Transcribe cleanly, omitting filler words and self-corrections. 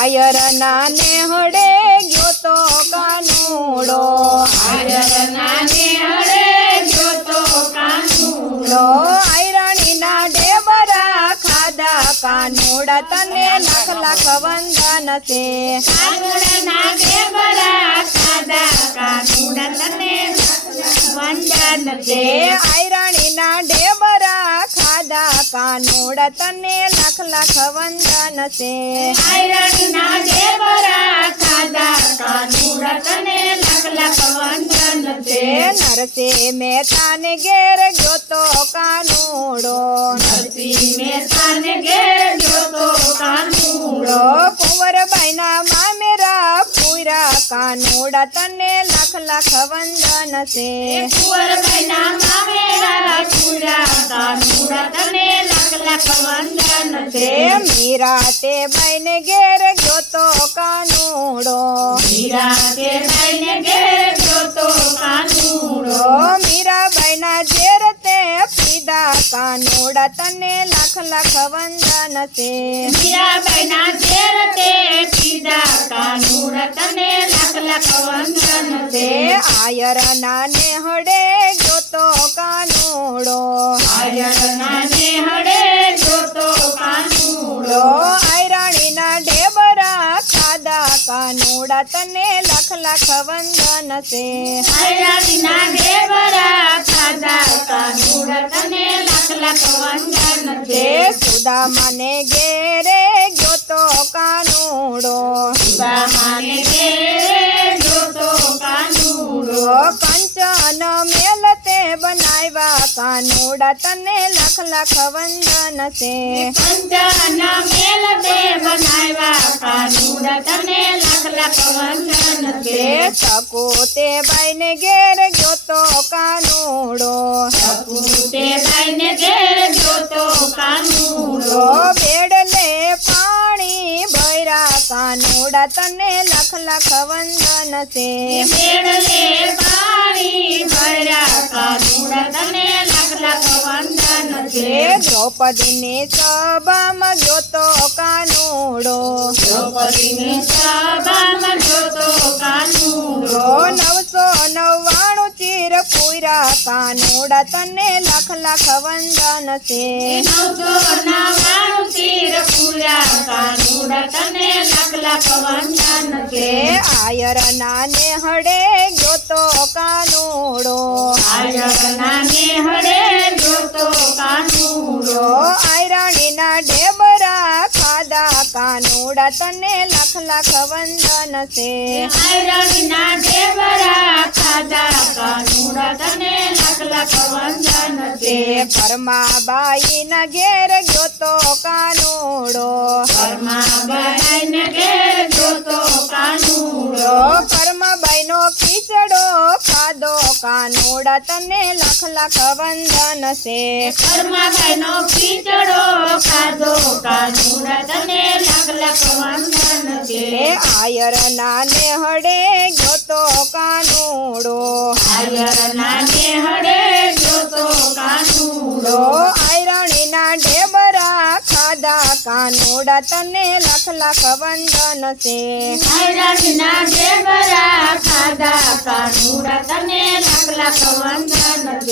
આયર ના નેહડે ગયો તો કાનુડો, આયર ના નેહડે ગયો તો કાનુડો, આયરણી ના ઢેબરા ખાધા કાનુડા તને લાખ લાખ વંદન છે, કાનુડા ના ઢેબરા ખાધા કાનુડા તને વંદન છે, આયરણી ના ઢેબરા ખાધા કાનુડા તને લાખ લાખ વંદન છે, આયરણી ના ઢેબરા ખાધા કાનુડા તને લાખ લાખ વંદન છે, નરસિંહ મહેતા ને ઘેર ગયો તો કાનુડો, નરસિંહ મહેતા ને ઘેર ગયો તો કાનુડો, કુંવરબાઈ ના મામેરા પૂરા કાનુડા તને લાખ લાખ વંદન છે, કુંવરબાઈ ના મામેરા પૂરા કાનુડા તને લાખ લાખ વંદન છે, મીરા તે બાઈ ને ઘેર ગયો તો કાનુડો, મીરા તે બાઈ ને ઘેર ગયો તો કાનુડો, મીરાબાઈ ના ઝેર તે પીધા કાનુડા તને લાખ લાખ વંદન છે, મીરાબાઈ ના ઝેર તે પીધા કાનુડા તને લાખ લાખ વંદન છે, આયર ના નેહડે ગયો તો કાનુડો, આયર ના નેહડે ગયો તો કાનુડો, આયરણી ના ઢેબરા ખાધા કાનુડા તને લાખ લાખ વંદન છે, આયરણી ના ઢેબરા ખાધા કાનુડા તને લાખ લાખ વંદન છે, સુદામા ને ઘેરે ગયો તો કાનુડો, સુદામાને ઘેરે ગયો તો કાનુડો, કંચન મેલ તે બનાવ્યા કાનુડા તને લાખ લાખ વંદન છે, કંચન મેલ તે બનાવ્યા કાનુડા તને લાખ લાખ વંદન છે, સકુ તે બાઈ ને ઘેર ગયો તો કાનુડો, સકુતે બાઈ ને ઘેર ગયો તો કાનુડો, બેડલે પાણી ભર્યા કાનુડા તને લાખ લાખ વંદન છે, બેડલે પાણી ભર્યા કાનુડા તને લાખ લાખ વંદન છે, દ્રૌપદી ની સભામાં ગયો તો કાનુડો, દ્રૌપદીની સભામાં ગયો તો કાનુડો, 999 ચીર પૂરા કાનુડા તને લાખ લાખ વંદન છે, 999 ચીર પૂરા કાનુડા તને લાખ લાખ વંદન છે, આયર ના નેહડે ગયો તો કાનુડો, આયર ના નેહડે ગયો તો કાનુડો, આયરણી ના ઢેબરા ખાધા કાનુડા તને લાખ લાખ વંદન છે, આયરણી ના ઢેબરા ખાધા કાનુડા તને લાખ લાખ વંદન છે, પરમાબાઈ ના ઘેર ગયો તો કાનુડો, પરમાબાઈ ને ઘેર ગયો તો કાનુડો, પરમાબાઈ નો ખીચડો ખાધો કાનુડા તને લાખ લાખ વંદન છે, પરમાબાઈ નો ખીચડો ખાધો કાનુડા તને લાખ લાખ વંદન છે, આયર ના નેહડે ગયો તો કાનુડો, આયર ના નેહડે ગયો તો કાનુડો, આયરણી ના ઢેબરા ખાધા કાનુડા તને લાખ લાખ વંદન છે, આયરણી ના ઢેબરા ખાધા કાનુડા તને લાખ લાખ વંદન છે.